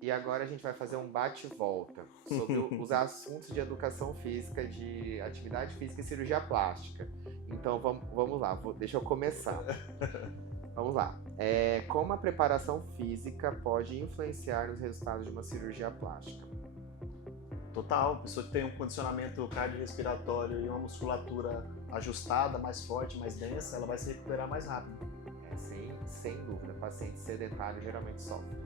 E agora a gente vai fazer um bate-volta sobre os assuntos de educação física, de atividade física e cirurgia plástica. Então vamos lá, deixa eu começar. Vamos lá. Como a preparação física pode influenciar nos resultados de uma cirurgia plástica? Total, a pessoa que tem um condicionamento cardiorrespiratório e uma musculatura ajustada, mais forte, mais densa, ela vai se recuperar mais rápido. Sem dúvida, paciente sedentário geralmente sofre.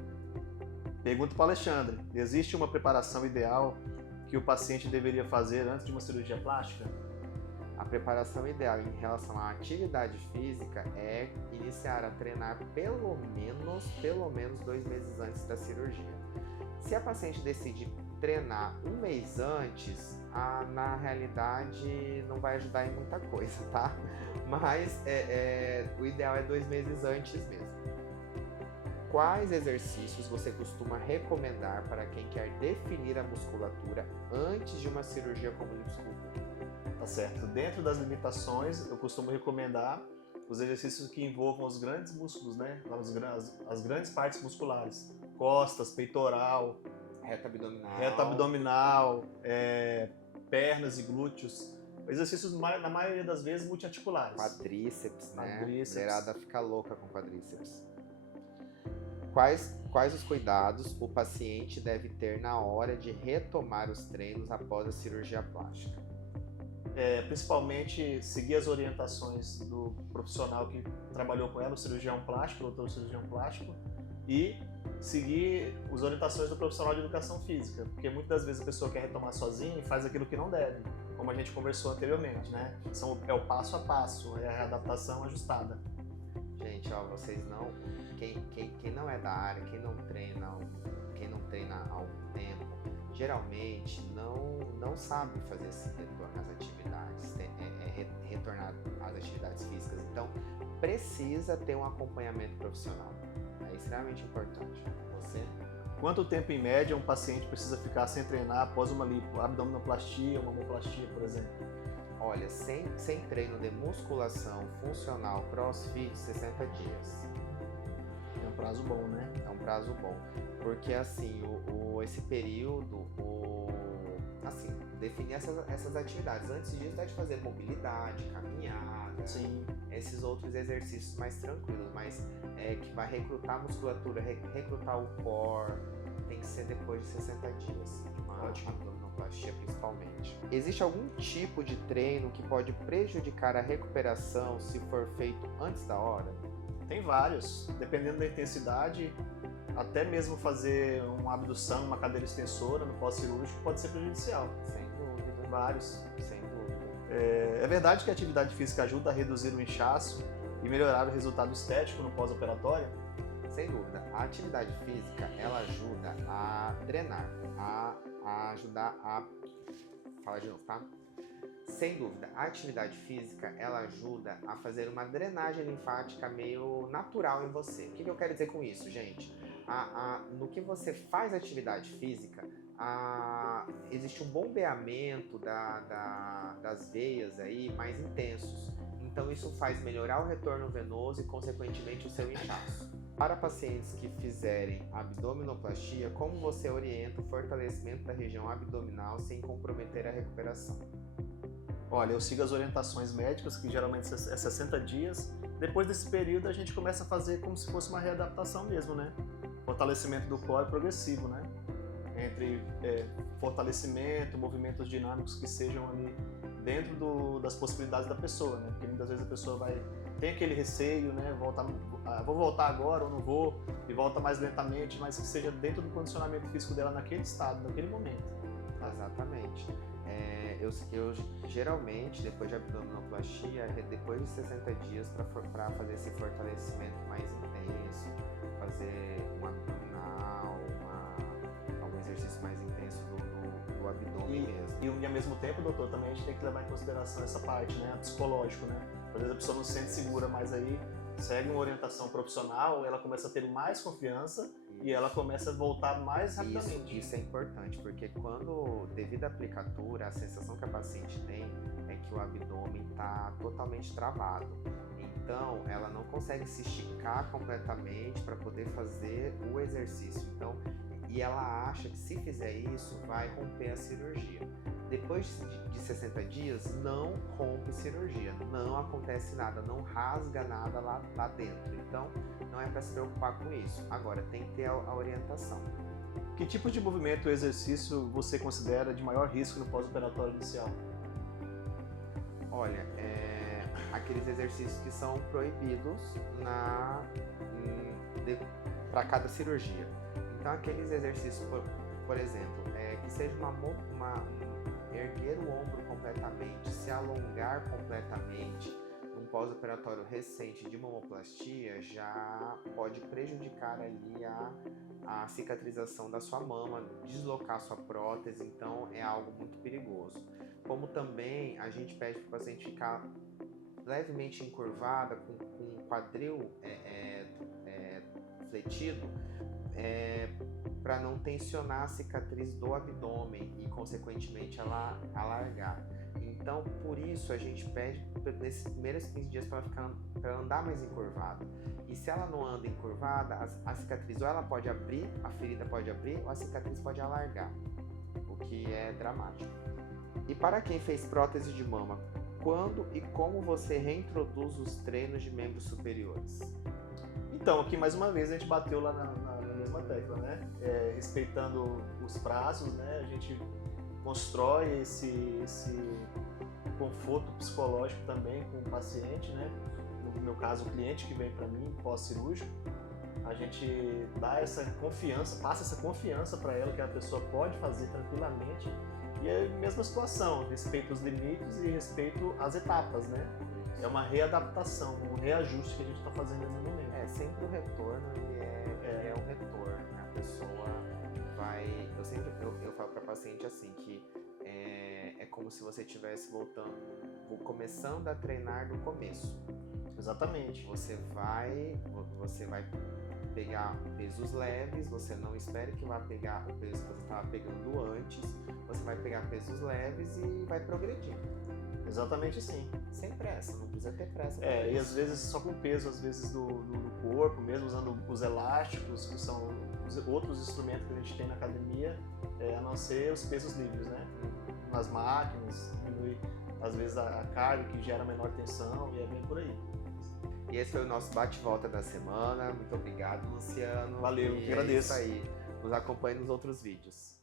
Pergunta para o Alexandre, existe uma preparação ideal que o paciente deveria fazer antes de uma cirurgia plástica? A preparação ideal em relação à atividade física é iniciar a treinar pelo menos 2 meses antes da cirurgia. Se a paciente decide treinar um mês antes, na realidade não vai ajudar em muita coisa, tá? Mas o ideal é 2 meses antes mesmo. Quais exercícios você costuma recomendar para quem quer definir a musculatura antes de uma cirurgia como liposcultura? Tá certo. Dentro das limitações, eu costumo recomendar os exercícios que envolvam os grandes músculos, né? As grandes partes musculares. Costas, peitoral, Reta abdominal, pernas e glúteos. Exercícios, na maioria das vezes, multiarticulares. Quadríceps, né? Quadríceps. A mulherada fica louca com quadríceps. Quais os cuidados o paciente deve ter na hora de retomar os treinos após a cirurgia plástica? Principalmente seguir as orientações do profissional que trabalhou com ela, o cirurgião plástico, o doutor cirurgião plástico, e seguir as orientações do profissional de educação física, porque muitas das vezes a pessoa quer retomar sozinha e faz aquilo que não deve, como a gente conversou anteriormente, né? É o passo a passo, é a readaptação ajustada. Gente, ó, vocês não... Quem não é da área, quem não treina há algum tempo, geralmente não sabe fazer esse retorno às atividades, retornar às atividades físicas. Então, precisa ter um acompanhamento profissional. É extremamente importante. Você? Quanto tempo, em média, um paciente precisa ficar sem treinar após uma abdominoplastia, uma mamoplastia, por exemplo? Olha, sem treino de musculação funcional crossfit, 60 dias. É um prazo bom, né? É um prazo bom, porque assim, esse período, assim, definir essas atividades. Antes disso, deve fazer mobilidade, caminhada, sim, esses outros exercícios mais tranquilos, mas que vai recrutar a musculatura, recrutar o core, tem que ser depois de 60 dias, uma abdominoplastia principalmente. Existe algum tipo de treino que pode prejudicar a recuperação se for feito antes da hora? Tem vários, dependendo da intensidade, até mesmo fazer uma abdução, uma cadeira extensora no pós-cirúrgico pode ser prejudicial. Sem dúvida. Vários. Sem dúvida. É verdade que a atividade física ajuda a reduzir o inchaço e melhorar o resultado estético no pós-operatório? Sem dúvida. A atividade física, ela ajuda a drenar, a ajudar a... Fala de novo, tá? Sem dúvida, a atividade física, ela ajuda a fazer uma drenagem linfática meio natural em você. O que eu quero dizer com isso, gente? No que você faz atividade física, existe um bombeamento das veias aí mais intensos. Então isso faz melhorar o retorno venoso e, consequentemente, o seu inchaço. Para pacientes que fizerem abdominoplastia, como você orienta o fortalecimento da região abdominal sem comprometer a recuperação? Olha, eu sigo as orientações médicas, que geralmente é 60 dias. Depois desse período, a gente começa a fazer como se fosse uma readaptação mesmo, né? Fortalecimento do core progressivo, né? Entre fortalecimento, movimentos dinâmicos que sejam ali dentro das possibilidades da pessoa, né? Porque muitas vezes a pessoa tem aquele receio, né? Vou voltar agora ou não vou, e volta mais lentamente, mas que seja dentro do condicionamento físico dela naquele estado, naquele momento. Exatamente. Eu geralmente, depois de abdominoplastia, depois de 60 dias para fazer esse fortalecimento mais intenso, fazer um abdominal, algum exercício mais intenso do abdômen mesmo. E ao mesmo tempo, doutor, também a gente tem que levar em consideração essa parte, né, psicológico, né? Às vezes a pessoa não se sente segura, mas aí segue uma orientação profissional, ela começa a ter mais confiança e ela começa a voltar mais rapidamente. Isso é importante, porque devido à aplicatura, a sensação que a paciente tem é que o abdômen está totalmente travado. Então, ela não consegue se esticar completamente para poder fazer o exercício. Então, e ela acha que se fizer isso vai romper a cirurgia. Depois de 60 dias, não rompe cirurgia, não acontece nada, não rasga nada lá dentro. Então, não é para se preocupar com isso. Agora, tem que ter a orientação. Que tipo de movimento ou exercício você considera de maior risco no pós-operatório inicial? Olha, aqueles exercícios que são proibidos para cada cirurgia. Então, aqueles exercícios, por exemplo, que seja erguer o ombro completamente, se alongar completamente, num pós-operatório recente de mamoplastia, já pode prejudicar ali a cicatrização da sua mama, deslocar sua prótese, então é algo muito perigoso. Como também a gente pede para o paciente ficar levemente encurvada, com o quadril fletido, para não tensionar a cicatriz do abdômen e, consequentemente, ela alargar. Então, por isso, a gente pede nesses primeiros 15 dias para ela andar mais encurvada. E se ela não anda encurvada, a cicatriz ou ela pode abrir, a ferida pode abrir, ou a cicatriz pode alargar, o que é dramático. E para quem fez prótese de mama, quando e como você reintroduz os treinos de membros superiores? Então, aqui mais uma vez a gente bateu lá na mesma tecla, né? Respeitando os prazos, né? A gente constrói esse conforto psicológico também com o paciente, né? No meu caso, o cliente que vem para mim pós-cirúrgico, a gente dá essa confiança, passa essa confiança para ela que a pessoa pode fazer tranquilamente. E é a mesma situação, respeito os limites e respeito as etapas, né? É uma readaptação, um reajuste que a gente está fazendo nesse momento. Sempre o retorno é um retorno, né? A pessoa vai... Eu falo para paciente assim, que é como se você estivesse começando a treinar do começo. Exatamente. Você vai pegar pesos leves, você não espere que vá pegar o peso que você estava pegando antes, você vai pegar pesos leves e vai progredir. Exatamente assim. Sem pressa, não precisa ter pressa. E às vezes só com peso, às vezes do corpo, mesmo usando os elásticos, que são os outros instrumentos que a gente tem na academia, a não ser os pesos livres, né? Nas máquinas, diminui às vezes a carga que gera menor tensão e é bem por aí. E esse foi o nosso bate-volta da semana. Muito obrigado, Luciano. Valeu, e agradeço. É isso aí. Nos acompanhe nos outros vídeos.